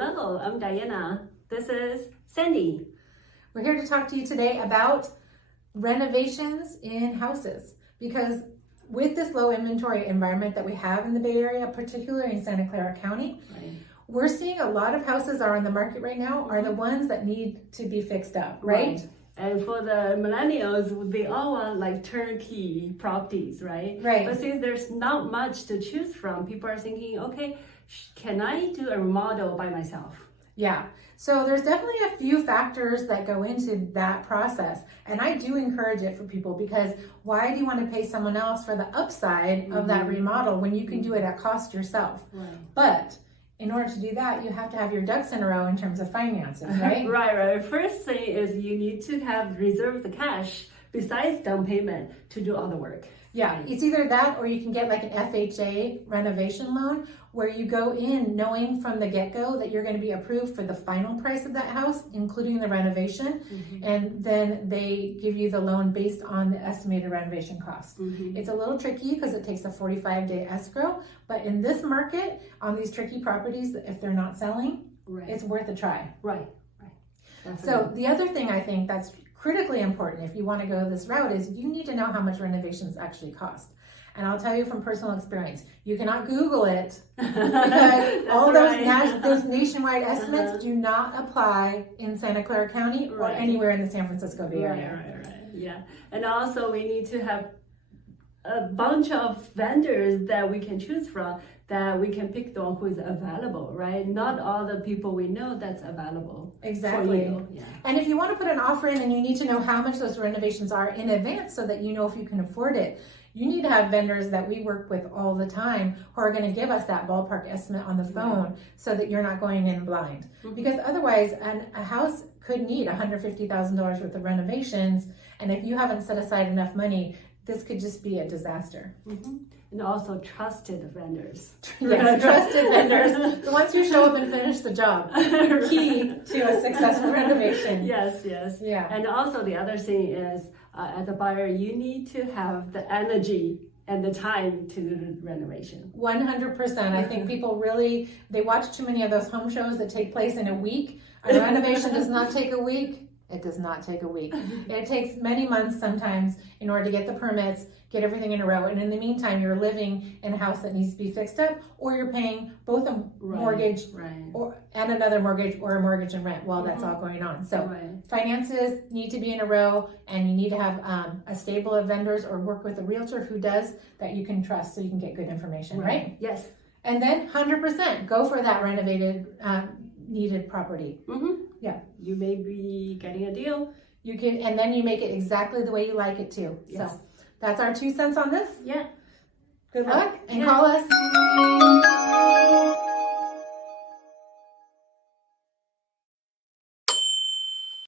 Hello, I'm Diana. This is Sandee. We're here to talk to you today about renovations in houses, because with this low inventory environment that we have in the Bay Area, particularly in Santa Clara County, we're seeing a lot of houses are on the market right now are the ones that need to be fixed up, right? And for the millennials, they all want like turnkey properties, right? Right. But since there's not much to choose from, people are thinking, okay, can I do a remodel by myself? Yeah. So there's definitely a few factors that go into that process. And I do encourage it for people, because why do you want to pay someone else for the upside of that remodel when you can do it at cost yourself? Right. But in order to do that, you have to have your ducks in a row in terms of finances, right? Right. First thing is you need to have reserve the cash besides down payment to do all the work. Yeah, it's either that or you can get like an FHA renovation loan where you go in knowing from the get-go that you're going to be approved for the final price of that house, including the renovation, and then they give you the loan based on the estimated renovation cost. It's a little tricky because it takes a 45-day escrow, but in this market, on these tricky properties, if they're not selling, it's worth a try. Right. So the other thing I think that's critically important if you want to go this route is you need to know how much renovations actually cost. And I'll tell you from personal experience, you cannot Google it because all those nationwide estimates do not apply in Santa Clara County or anywhere in the San Francisco Bay Area. Right. Yeah. And also we need to have a bunch of vendors that we can choose from, that we can pick the one who is available, right? Not all the people we know that's available. Exactly. For you. Yeah. And if you want to put an offer in and you need to know how much those renovations are in advance so that you know if you can afford it, you need to have vendors that we work with all the time who are going to give us that ballpark estimate on the phone so that you're not going in blind. Because otherwise, a house could need $150,000 worth of renovations, and if you haven't set aside enough money, this could just be a disaster. And also trusted vendors. Yes, trusted vendors, the ones who show up and finish the job. Key to a successful renovation. Yes. Yeah. And also the other thing is, as a buyer, you need to have the energy and the time to do the renovation. 100%. I think people really, they watch too many of those home shows that take place in a week. A renovation does not take a week. It does not take a week. It takes many months sometimes in order to get the permits, get everything in a row. And in the meantime, you're living in a house that needs to be fixed up, or you're paying both a mortgage and another mortgage, or a mortgage and rent while that's all going on. So finances need to be in a row, and you need to have a stable of vendors or work with a realtor who does that you can trust so you can get good information, right? Yes. And then 100% go for that renovated needed property. Yeah. You may be getting a deal. You can, and then you make it exactly the way you like it too. Yes. So that's our 2 cents on this. Yeah. Good luck and call us.